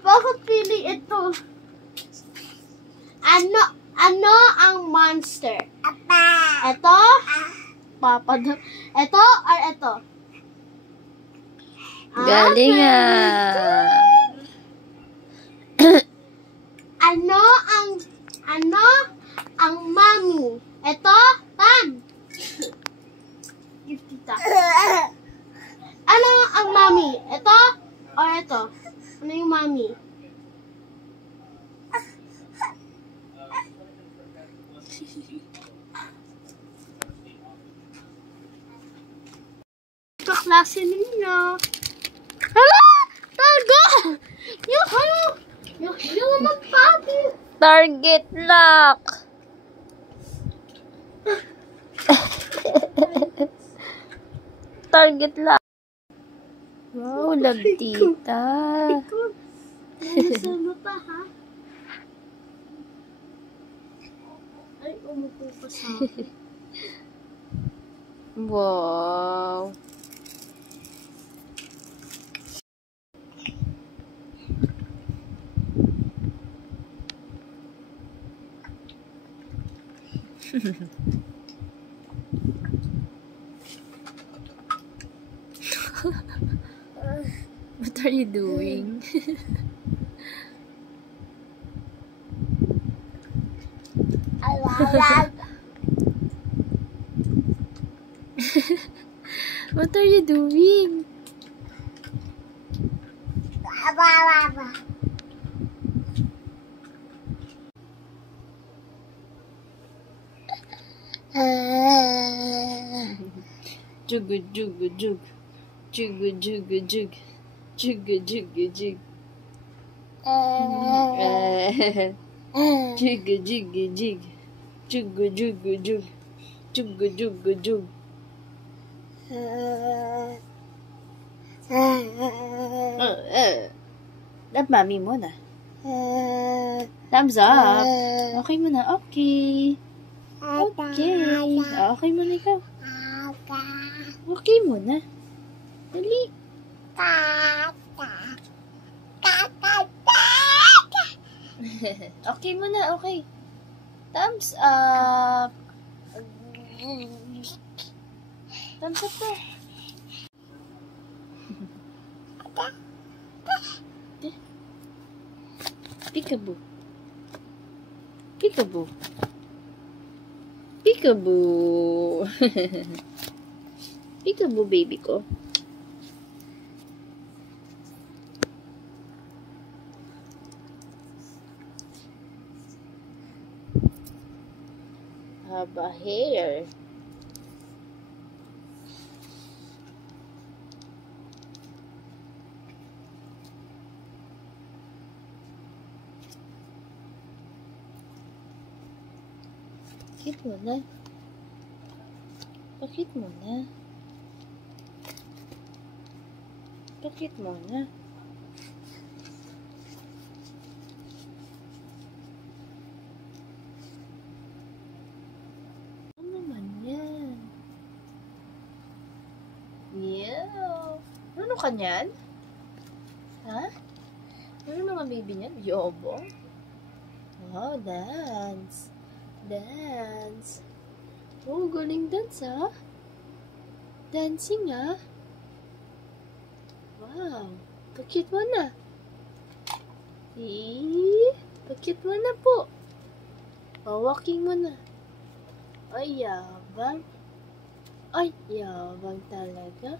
Bakit pili ito? Ano ang monster? Papa. Ito? Papa. Ito or ito? Galing Ano ang mommy? Ito? Tag. Give tita. Ano ang mommy? Ito or ito? Ano yung mommy? Kaklase ninyo. Hala! Tago! Yung magpati. Target lock. Target lock. Wow, love tita. Nasano pa, ha? Ay, umupo pa sa akin. Wow. What are you doing? What are you doing? Jugu jugu jug. Jugu jugu jug. Jugu jugu jug. Jugu jugu jig. Jugu jugu jug. Jugu jugu jug. Love mommy mo na. Thumbs up. Okay mo na. Okay. Okay. Okay mo na ikaw. Okay mo na. Dali. Okay mo na. Okay. Thumbs up. Thumbs up na. Peekaboo. Peekaboo. Peekaboo. Peekaboo, baby ko. Haba hair. Pakit mo na. Pakit mo na. Pakit mo na. Ano naman yan? Meow. Ano ka niyan? Ha? Ano mga baby niyan? Yobo? Wow, dance. Dance. Oh, galing dance, ha? Dancing, ha? Wow. Pakit mo na. Pakit mo na po. Walking mo na. Ay, yabang. Ay, yabang talaga.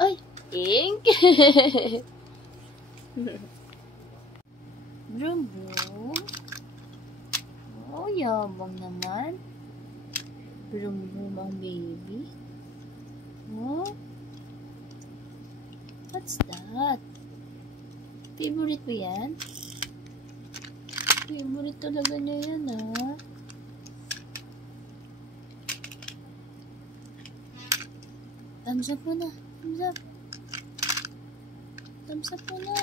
Ay, ink. Brumbo. Oh, yabang naman. Brum-brum ang baby. Oh. What's that? Favorite mo yan? Favorite talaga niya yan, ha? Thumbs up mo na. Thumbs up. Thumbs up mo na.